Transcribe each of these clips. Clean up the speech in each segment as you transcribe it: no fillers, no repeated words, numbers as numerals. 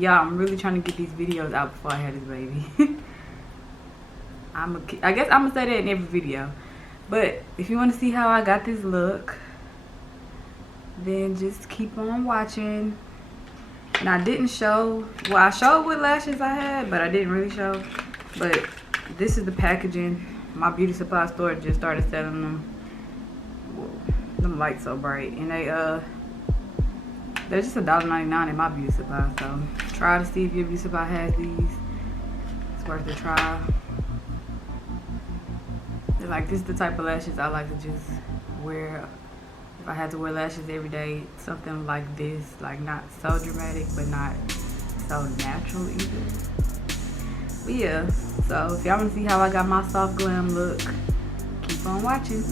Yeah, I'm really trying to get these videos out before I have this baby. I guess I'm gonna say that in every video. But if you want to see how I got this look, then just keep on watching. And I didn't show, well, I showed what lashes I had, but I didn't really show. But this is the packaging. My beauty supply store just started selling them. Whoa, them lights so bright, and they're just $1.99 in my beauty supply. So try to see if your beauty supply has these. It's worth a try. They're like, this is the type of lashes I like to just wear. If I had to wear lashes every day, something like this, like not so dramatic, but not so natural either. But yeah, so if y'all want to see how I got my soft glam look, keep on watching.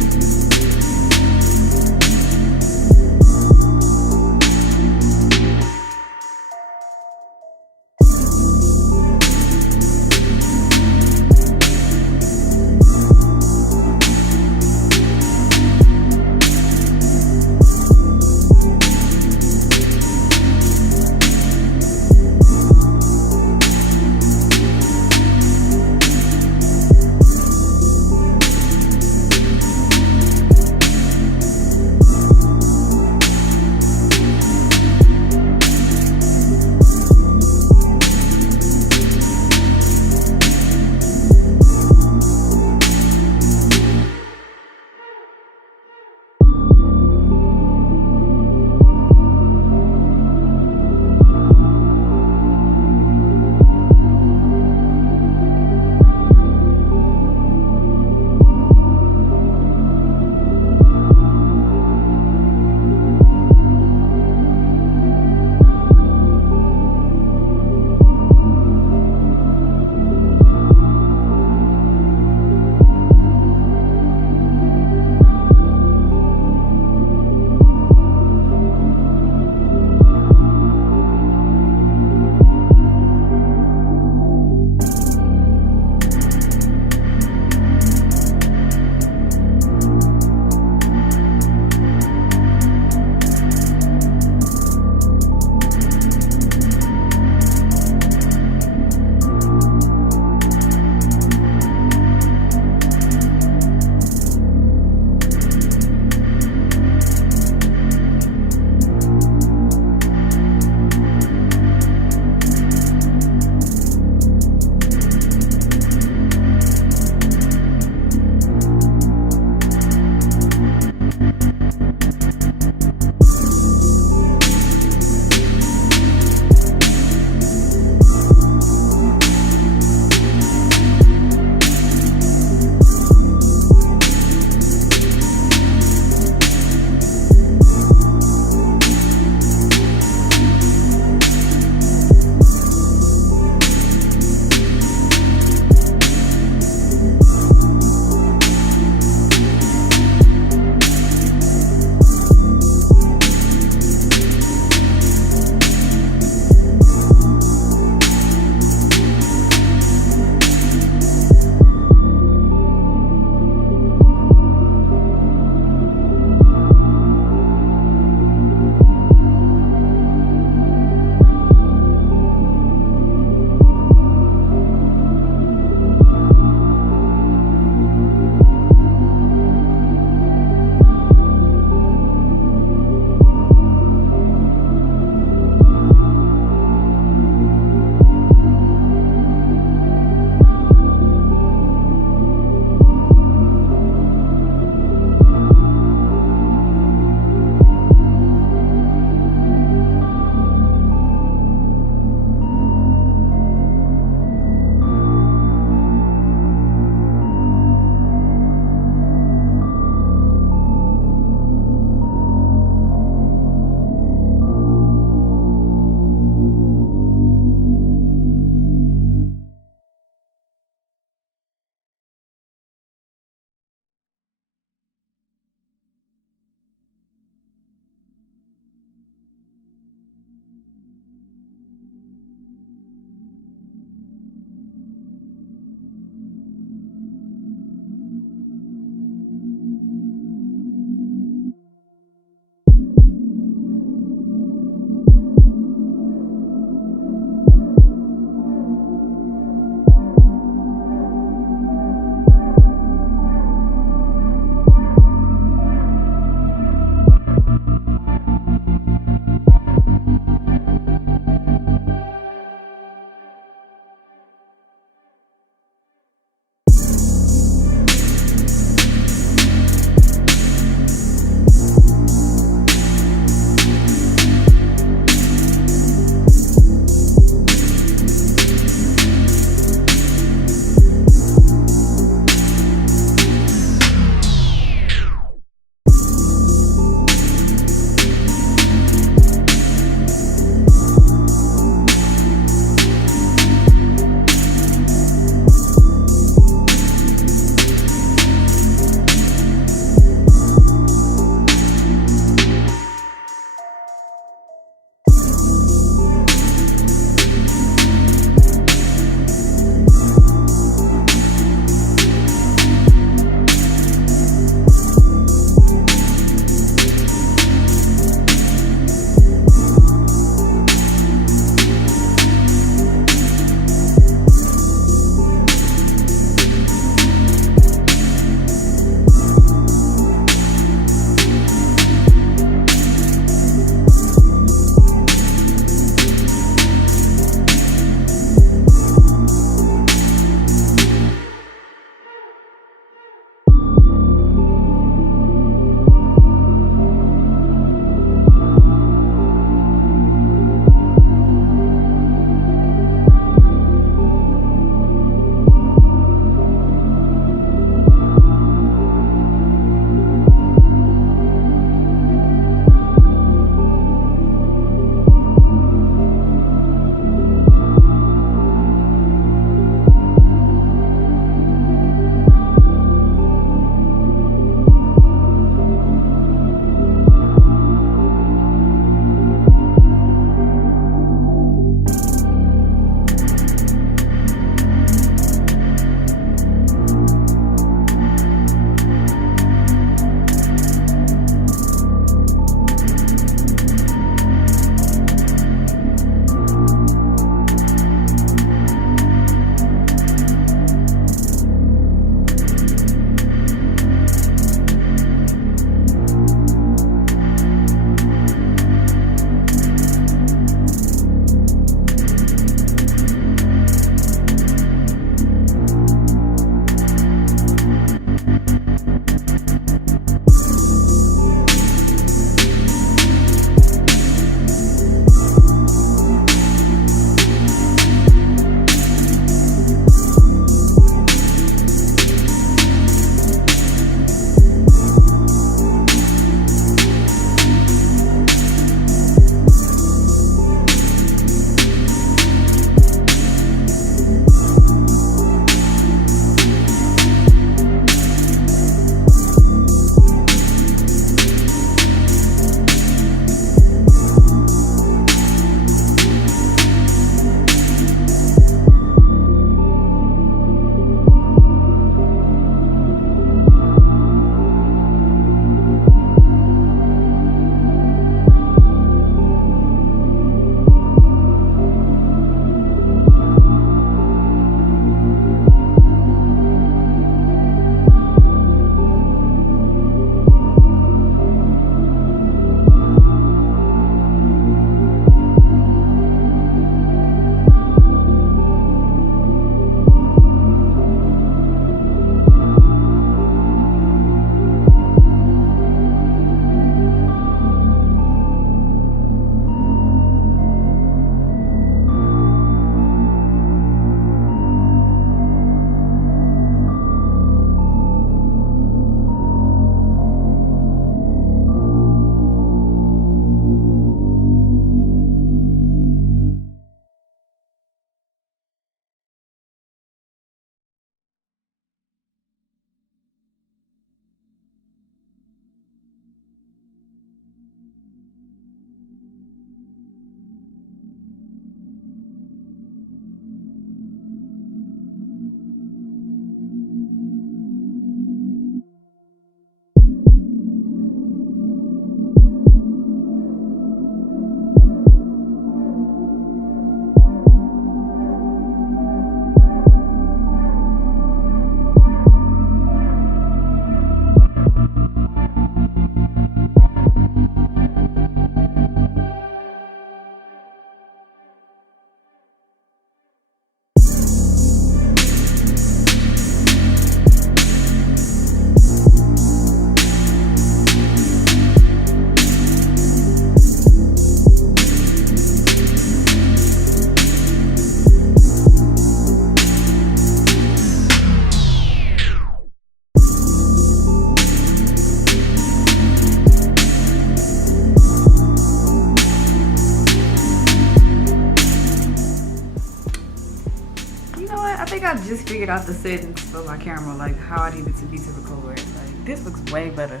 I think I just figured out the settings for my camera, like how I need it to be to record. Like, this looks way better.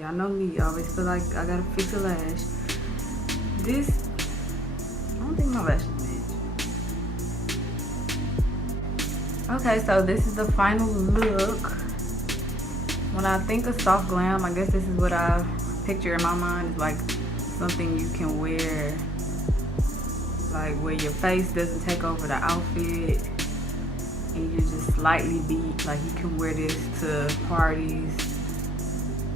Y'all know me, I always feel like I gotta fix a lash. This, I don't think my lash is matched. Okay, so this is the final look. When I think of soft glam, I guess this is what I picture in my mind. It's like something you can wear, like where your face doesn't take over the outfit and you're just slightly beat. Like you can wear this to parties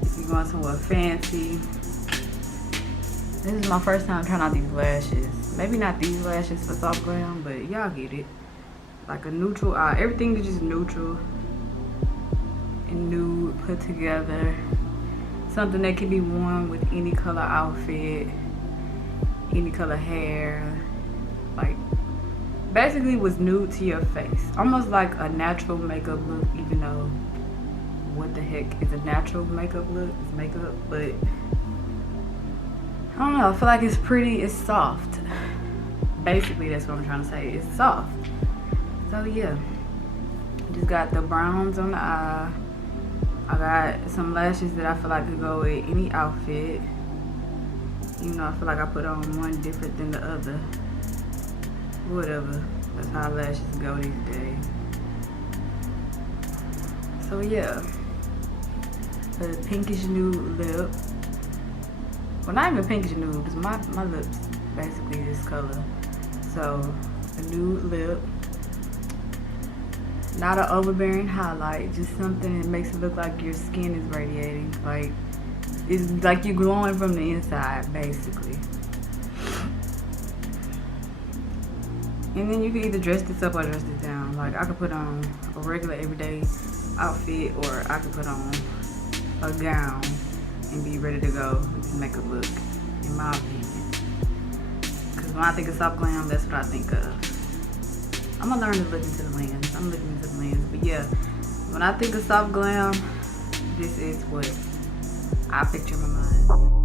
if you're going somewhere fancy. This is my first time trying out these lashes. Maybe not these lashes for soft glam, but y'all get it. Like a neutral eye. Everything is just neutral and nude put together. Something that can be worn with any color outfit, any color hair. Like, basically was nude to your face. Almost like a natural makeup look, even though what the heck is a natural makeup look? It's makeup, but I don't know, I feel like it's pretty, it's soft. Basically, that's what I'm trying to say, it's soft. So yeah, just got the browns on the eye. I got some lashes that I feel like could go with any outfit. You know, I feel like I put on one different than the other. Whatever, that's how lashes go these days. So yeah, the pinkish nude lip. Well, not even pinkish nude, because my lips basically this color. So a nude lip, not an overbearing highlight, just something that makes it look like your skin is radiating. Like it's like you're glowing from the inside, basically. And then you can either dress this up or dress this down. Like I could put on a regular everyday outfit, or I could put on a gown and be ready to go with this makeup look, in my opinion. Because when I think of soft glam, that's what I think of. I'm gonna learn to look into the lens. I'm looking into the lens. But yeah, when I think of soft glam, this is what I picture in my mind.